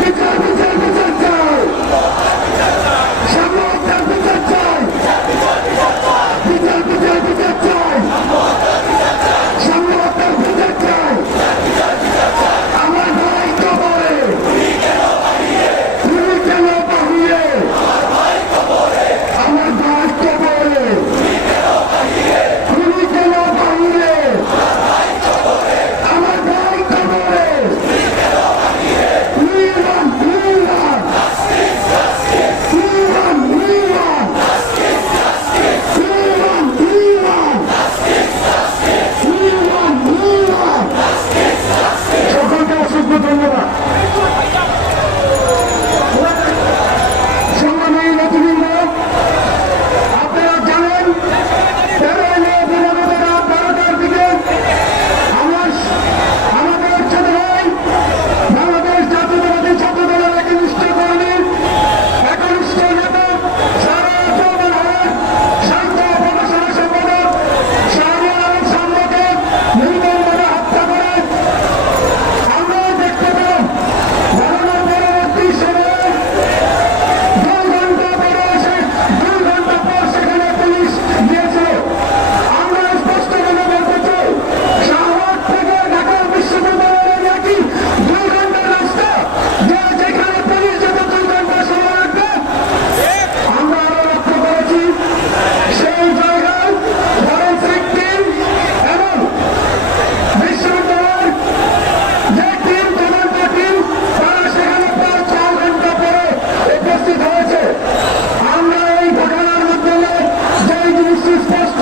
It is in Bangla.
বিচার Gracias.